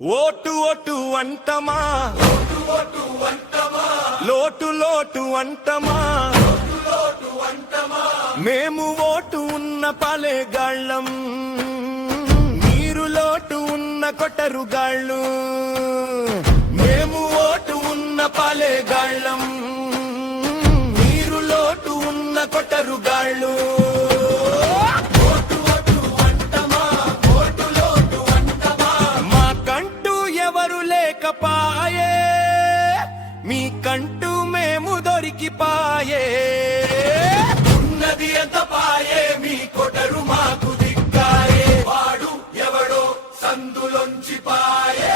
Vote vote అంటమా, లోటు లోటు అంటమా, మేము ఓటు ఉన్న పాలేగాళ్ళం, మీరు లోటు ఉన్న కొట్టరుగాళ్ళు. మేము ఓటు ఉన్న పాలేగాళ్ళం, మీరు లోటు ఉన్న కొట్టరుగాళ్ళు. పాయే మీకంటూ మేము దొరికిపాయే, ఉన్నది ఎంత పాయే మీ కొటరు మాకు దిక్కాయే, వాడు ఎవడో సందులొంచి పాయే.